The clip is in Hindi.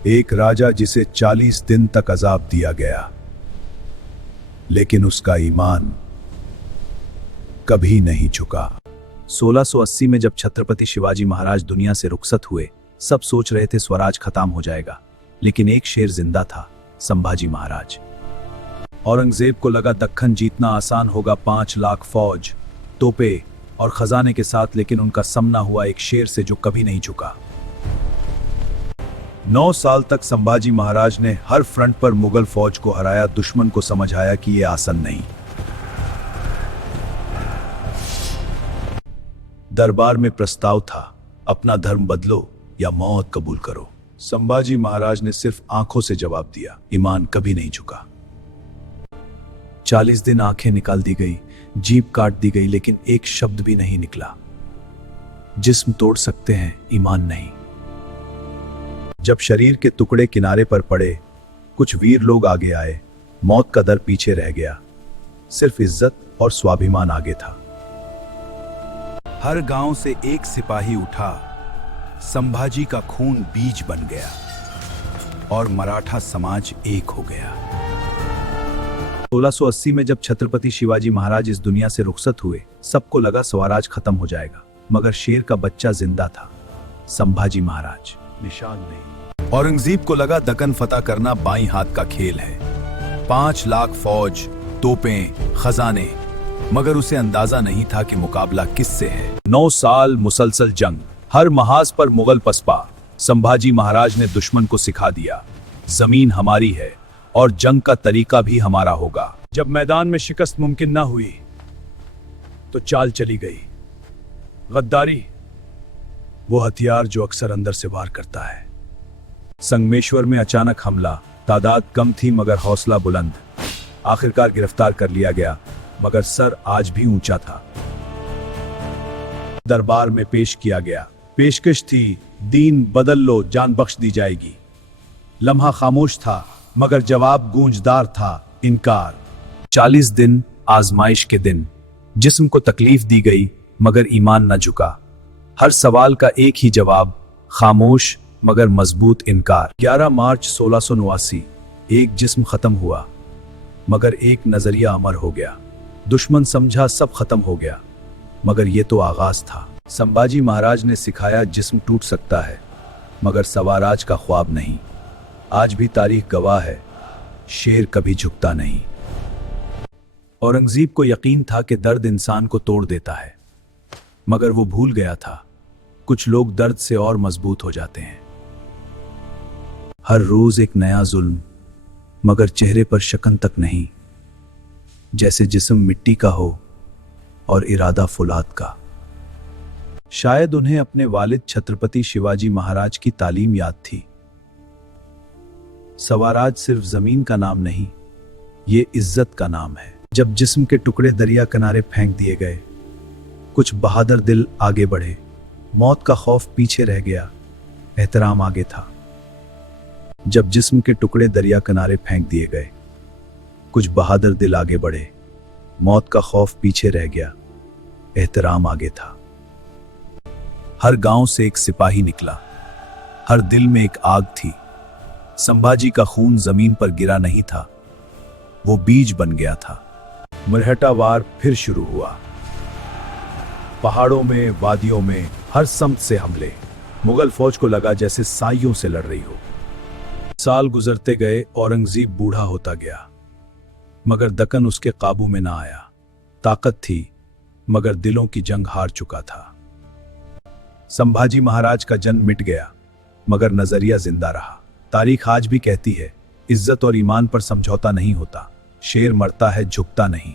एक राजा जिसे 40 दिन तक अजाब दिया गया, लेकिन उसका ईमान कभी नहीं झुका। 1680 में जब छत्रपति शिवाजी महाराज दुनिया से रुखसत हुए, सब सोच रहे थे स्वराज खत्म हो जाएगा, लेकिन एक शेर जिंदा था, संभाजी महाराज। औरंगजेब को लगा दक्खन जीतना आसान होगा 5 लाख फौज, तोपे और खजाने के साथ, लेकिन उनका सामना हुआ एक शेर से जो कभी नहीं झुका। 9 साल तक संभाजी महाराज ने हर फ्रंट पर मुगल फौज को हराया, दुश्मन को समझ आया कि यह आसान नहीं। दरबार में प्रस्ताव था, अपना धर्म बदलो या मौत कबूल करो। संभाजी महाराज ने सिर्फ आंखों से जवाब दिया, ईमान कभी नहीं झुका। 40 दिन आंखें निकाल दी गई, जीभ काट दी गई, लेकिन एक शब्द भी नहीं निकला। जिस्म तोड़ सकते हैं, ईमान नहीं। जब शरीर के टुकड़े किनारे पर पड़े, कुछ वीर लोग आगे आए, मौत का डर पीछे रह गया, सिर्फ इज्जत और स्वाभिमान आगे था। हर गांव से एक सिपाही उठा, संभाजी का खून बीज बन गया और मराठा समाज एक हो गया। 1680 में जब छत्रपति शिवाजी महाराज इस दुनिया से रुखसत हुए, सबको लगा स्वराज खत्म हो जाएगा, मगर शेर का बच्चा जिंदा था, संभाजी महाराज। निशान नहीं। औरंगजेब को लगा दक्कन फतह करना बाईं हाथ का खेल है, 5 लाख फौज, तोपें, खजाने, मगर उसे अंदाजा नहीं था कि मुकाबला किससे है। 9 साल मुसलसल जंग, हर महाज पर मुगल पसपा। संभाजी महाराज ने दुश्मन को सिखा दिया, जमीन हमारी है और जंग का तरीका भी हमारा होगा। जब मैदान में शिकस्त मुमकिन ना हुई, तो चाल चली गई, गद्दारी, वो हथियार जो अक्सर अंदर से वार करता है। संगमेश्वर में अचानक हमला, तादाद कम थी मगर हौसला बुलंद। आखिरकार गिरफ्तार कर लिया गया, मगर सर आज भी ऊंचा था। दरबार में पेश किया गया, पेशकश थी, दीन बदल लो, जान बख्श दी जाएगी। लम्हा खामोश था, मगर जवाब गूंजदार था, इनकार। 40 दिन आजमाइश के दिन, जिस्म को तकलीफ दी गई मगर ईमान न झुका। हर सवाल का एक ही जवाब, खामोश मगर मजबूत इनकार। 11 मार्च 1689, एक जिस्म खत्म हुआ, मगर एक नजरिया अमर हो गया। दुश्मन समझा सब खत्म हो गया, मगर ये तो आगाज था। संभाजी महाराज ने सिखाया, जिस्म टूट सकता है, मगर स्वराज का ख्वाब नहीं। आज भी तारीख गवाह है, शेर कभी झुकता नहीं। औरंगजेब को यकीन था कि दर्द इंसान को तोड़ देता है, मगर वो भूल गया था, कुछ लोग दर्द से और मजबूत हो जाते हैं। हर रोज एक नया जुल्म, मगर चेहरे पर शकन तक नहीं, जैसे जिस्म मिट्टी का हो और इरादा फुलाद का। शायद उन्हें अपने वालिद छत्रपति शिवाजी महाराज की तालीम याद थी। स्वराज सिर्फ जमीन का नाम नहीं, ये इज्जत का नाम है। जब जिस्म के टुकड़े दरिया किनारे फेंक दिए गए, कुछ बहादुर दिल आगे बढ़े, मौत का खौफ पीछे रह गया, एहतराम आगे था। जब जिस्म के टुकड़े दरिया किनारे फेंक दिए गए, कुछ बहादुर दिल आगे बढ़े, मौत का खौफ पीछे रह गया, एहतराम आगे था। हर गांव से एक सिपाही निकला, हर दिल में एक आग थी। संभाजी का खून जमीन पर गिरा नहीं था, वो बीज बन गया था। मरहटा वार फिर शुरू हुआ, पहाड़ों में, वादियों में, हर समत से हमले। मुगल फौज को लगा जैसे साइयों से लड़ रही हो। साल गुजरते गए, औरंगजेब बूढ़ा होता गया, मगर दक्कन उसके काबू में ना आया। ताकत थी, मगर दिलों की जंग हार चुका था। संभाजी महाराज का जन्म मिट गया, मगर नजरिया जिंदा रहा। तारीख आज भी कहती है, इज्जत और ईमान पर समझौता नहीं होता, शेर मरता है, झुकता नहीं।